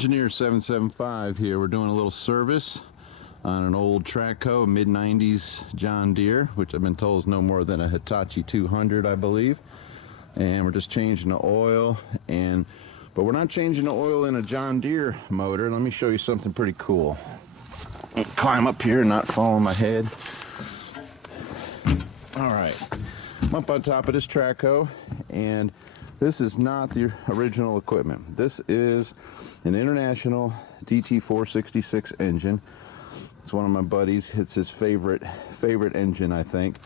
Engineer 775 here. We're doing a little service on an old Traco, a mid-90s John Deere, which I've been told is no more than a Hitachi 200, I believe. And we're just changing the oil, but we're not changing the oil in a John Deere motor. Let me show you something pretty cool. Climb up here and not fall on my head. All right, I'm up on top of this Traco, and this is not the original equipment. This is an International DT466 engine. It's one of my buddies. It's his favorite engine, I think.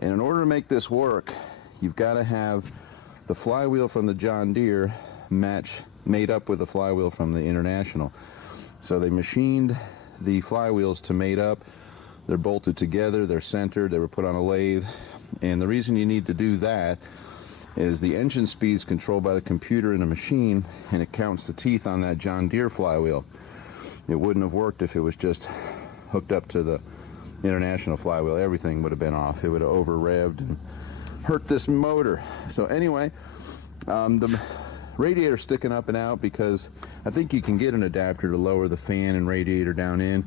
And in order to make this work, you've got to have the flywheel from the John Deere made up with the flywheel from the International. So they machined the flywheels to mate up. They're bolted together, they're centered, they were put on a lathe. And the reason you need to do that is the engine speed is controlled by the computer in the machine, and it counts the teeth on that John Deere flywheel. It wouldn't have worked if it was just hooked up to the International flywheel. Everything would have been off. It would have over-revved and hurt this motor. So anyway, the radiator's sticking up and out because I think you can get an adapter to lower the fan and radiator down in,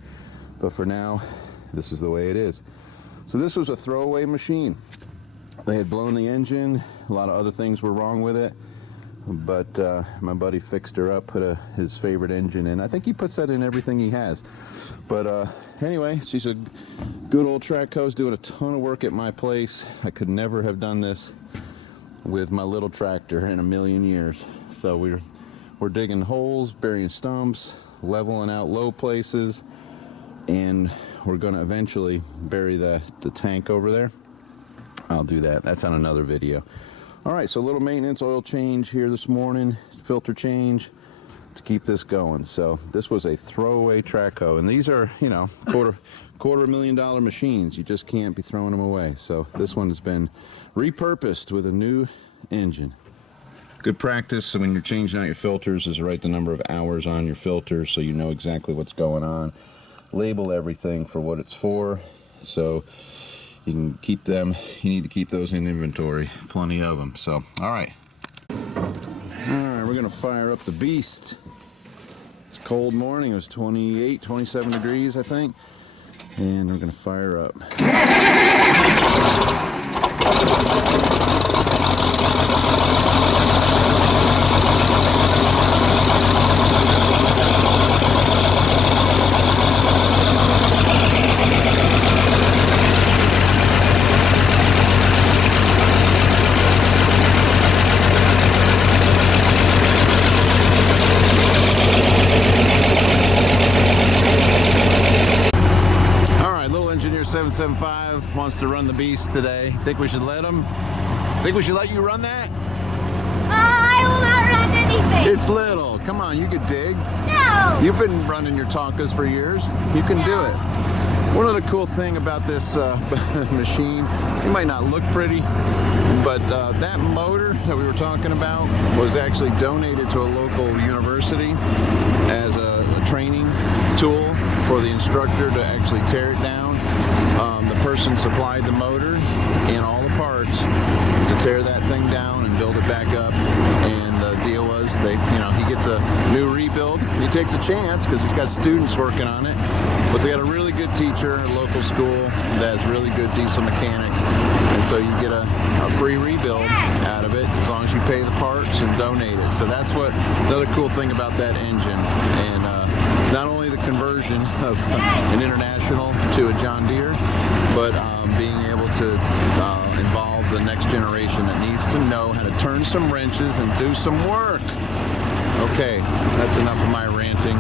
but for now, this is the way it is. So this was a throwaway machine. They had blown the engine, a lot of other things were wrong with it, but my buddy fixed her up, put his favorite engine in. I think he puts that in everything he has. But anyway, she's a good old Traco's doing a ton of work at my place. I could never have done this with my little tractor in a million years. So we're digging holes, burying stumps, leveling out low places, and we're going to eventually bury the tank over there. I'll do that. That's on another video. All right, so a little maintenance, oil change here this morning, filter change to keep this going. So this was a throwaway Traco, and these are, you know, quarter $1,000,000 machines. You just can't be throwing them away. So this one's been repurposed with a new engine. Good practice when you're changing out your filters is to write the number of hours on your filters so you know exactly what's going on. Label everything for what it's for, so you can keep them. You need to keep those in inventory, plenty of them. So all right, we're gonna fire up the beast. It's a cold morning. It was 28 27 degrees, I think, and we're gonna fire up. Engineer 775 wants to run the beast today. Think we should let him? Think we should let you run that? I will not run anything. It's little. Come on, you could dig. No. You've been running your Tonkas for years. You can do it. One of the cool thing about this machine, it might not look pretty, but that motor that we were talking about was actually donated to a local university as a training tool for the instructor to actually tear it down. The person supplied the motor and all the parts to tear that thing down and build it back up. And the deal was, he gets a new rebuild. He takes a chance because he's got students working on it. But they got a really good teacher at a local school that's really good diesel mechanic. And so you get a free rebuild out of it as long as you pay the parts and donate it. So that's what another cool thing about that engine. And not only the conversion of an International to a John Deere, but being able to involve the next generation that needs to know how to turn some wrenches and do some work. Okay, that's enough of my ranting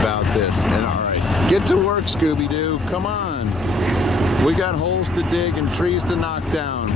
about this. And all right, get to work, Scooby-Doo. Come on. We got holes to dig and trees to knock down.